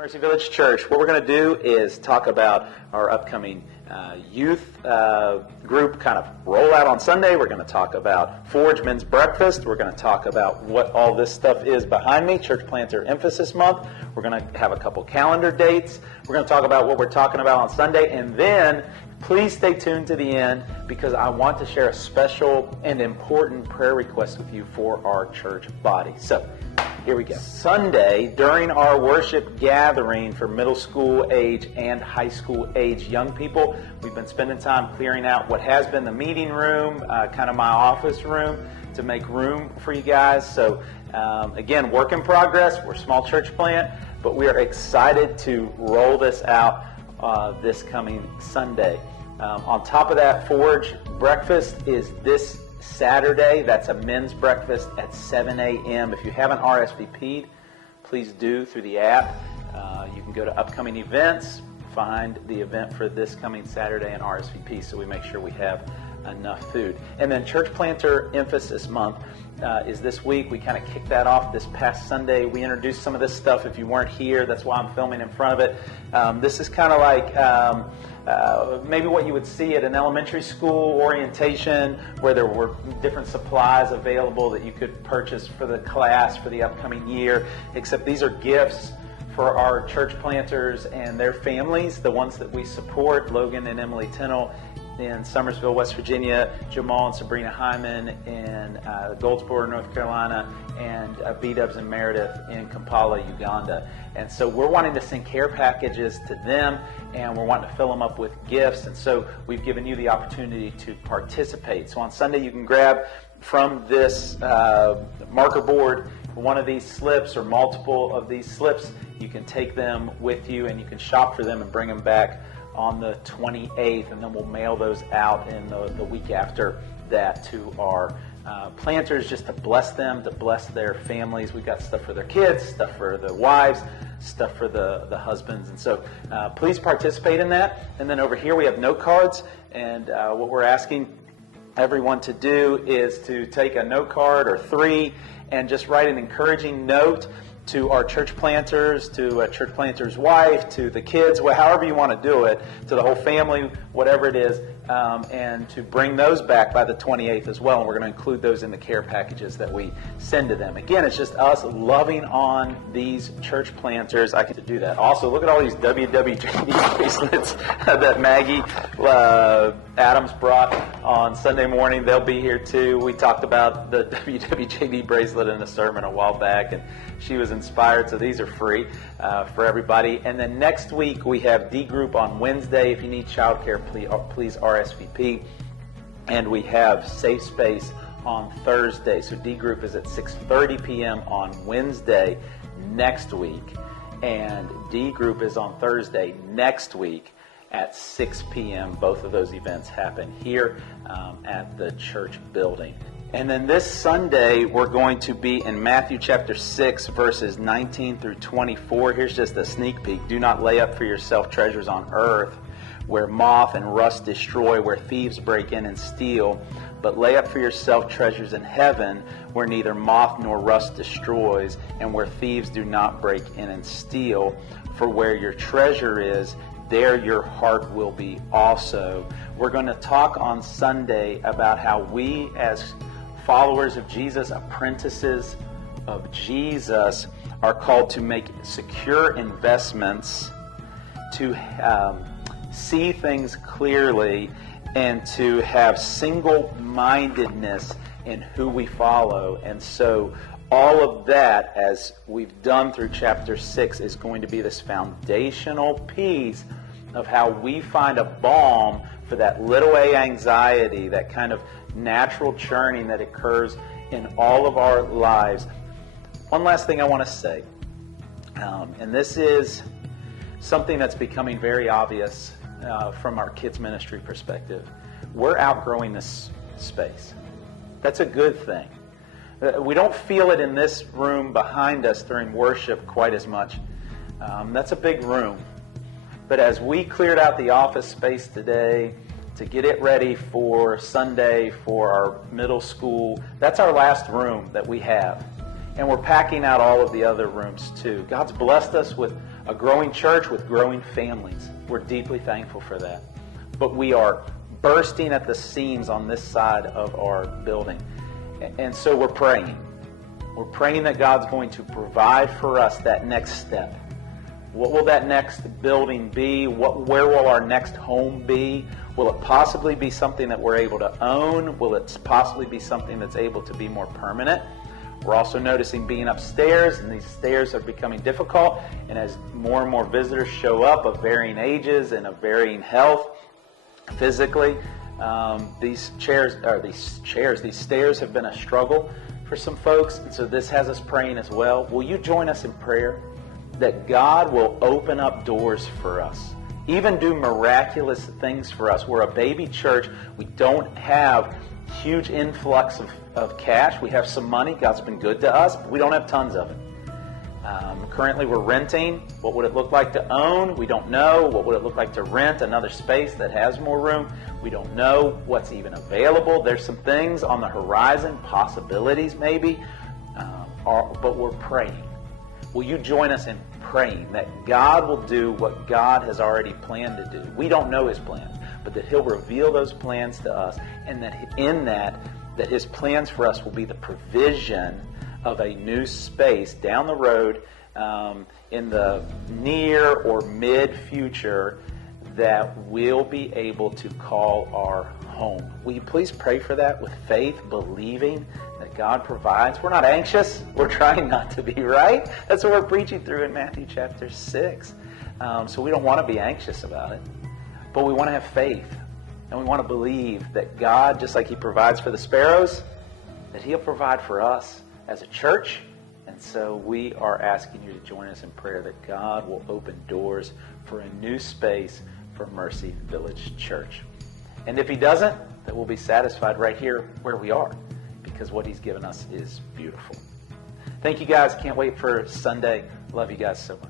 Mercy Village Church. What we're going to do is talk about our upcoming youth group kind of rollout on Sunday. We're going to talk about Forge Men's Breakfast. We're going to talk about what all this stuff is behind me, Church Planter Emphasis Month. We're going to have a couple calendar dates. We're going to talk about what we're talking about on Sunday. And then please stay tuned to the end because I want to share a special and important prayer request with you for our church body. So here we go. Sunday, during our worship gathering for middle school age and high school age young people, we've been spending time clearing out what has been the meeting room, kind of my office room, to make room for you guys. So again, work in progress. We're a small church plant, but we are excited to roll this out this coming Sunday. On top of that, Forge Breakfast is this Saturday. That's a men's breakfast at 7 a.m. If you haven't RSVP'd, please do through the app. You can go to upcoming events, find the event for this coming Saturday and RSVP so we make sure we have enough food. And then Church Planter Emphasis Month is this week. We kind of kicked that off this past Sunday. We introduced some of this stuff. If you weren't here, that's why I'm filming in front of it. This is kind of like maybe what you would see at an elementary school orientation where there were different supplies available that you could purchase for the class for the upcoming year, except these are gifts for our church planters and their families, the ones that we support, Logan and Emily Tennell in Summersville, West Virginia, Jamal and Sabrina Hyman in Goldsboro, North Carolina, and B-Dubs and Meredith in Kampala, Uganda. And so we're wanting to send care packages to them, and we're wanting to fill them up with gifts. And so we've given you the opportunity to participate. So on Sunday you can grab from this marker board one of these slips or multiple of these slips. You can take them with you and you can shop for them and bring them back on the 28th, and then we'll mail those out in the week after that to our planters, just to bless them, to bless their families. We've got stuff for their kids, stuff for the wives, stuff for the husbands. And so please participate in that. And then over here we have note cards, and what we're asking everyone to do is to take a note card or three and just write an encouraging note to our church planters, to a church planter's wife, to the kids, however you want to do it, to the whole family, whatever it is, and to bring those back by the 28th as well. And we're going to include those in the care packages that we send to them. Again, it's just us loving on these church planters. I get to do that. Also, look at all these WWJD bracelets that Maggie Adams brought on Sunday morning. They'll be here too. We talked about the WWJD bracelet in a sermon a while back, and she was inspired, so these are free for everybody. And then next week we have D Group on Wednesday. If you need childcare, please RSVP. And we have SafeSpace on Thursday. So D Group is at 6:30 p.m. on Wednesday next week, and D Group is on Thursday next week at 6 p.m. Both of those events happen here at the church building. And then this Sunday, we're going to be in Matthew chapter 6, verses 19 through 24. Here's just a sneak peek. Do not lay up for yourself treasures on earth, where moth and rust destroy, where thieves break in and steal. But lay up for yourself treasures in heaven, where neither moth nor rust destroys, and where thieves do not break in and steal. For where your treasure is, there your heart will be also. We're going to talk on Sunday about how we as followers of Jesus, apprentices of Jesus, are called to make secure investments, to see things clearly, and to have single-mindedness in who we follow. And so all of that, as we've done through chapter 6, is going to be this foundational piece of how we find a balm for that little a anxiety, that kind of natural churning that occurs in all of our lives. One last thing I want to say, and this is something that's becoming very obvious from our kids ministry perspective. We're outgrowing this space. That's a good thing. We don't feel it in this room behind us during worship quite as much. That's a big room. But as we cleared out the office space today to get it ready for Sunday for our middle school, that's our last room that we have. And we're packing out all of the other rooms too. God's blessed us with a growing church with growing families. We're deeply thankful for that. But we are bursting at the seams on this side of our building. And so we're praying. We're praying that God's going to provide for us that next step. What will that next building be? Where will our next home be? Will it possibly be something that we're able to own? Will it possibly be something that's able to be more permanent? We're also noticing being upstairs, and these stairs are becoming difficult. And as more and more visitors show up of varying ages and of varying health physically, these stairs have been a struggle for some folks. And so this has us praying as well. Will you join us in prayer that God will open up doors for us, even do miraculous things for us? We're a baby church. We don't have huge influx of cash. We have some money. God's been good to us, but we don't have tons of it. Currently, we're renting. What would it look like to own? We don't know. What would it look like to rent another space that has more room? We don't know what's even available. There's some things on the horizon, possibilities maybe, but we're praying. Will you join us in praying that God will do what God has already planned to do? We don't know His plans, but that He'll reveal those plans to us, and that in that His plans for us will be the provision of a new space down the road in the near or mid-future that we'll be able to call our home. Will you please pray for that with faith, believing that God provides? We're not anxious. We're trying not to be, right? That's what we're preaching through in Matthew chapter 6. So we don't want to be anxious about it, but we want to have faith, and we want to believe that God, just like He provides for the sparrows, that He'll provide for us as a church. And so we are asking you to join us in prayer that God will open doors for a new space for Mercy Village Church. And if He doesn't, then we'll be satisfied right here where we are, because what He's given us is beautiful. Thank you guys. Can't wait for Sunday. Love you guys so much.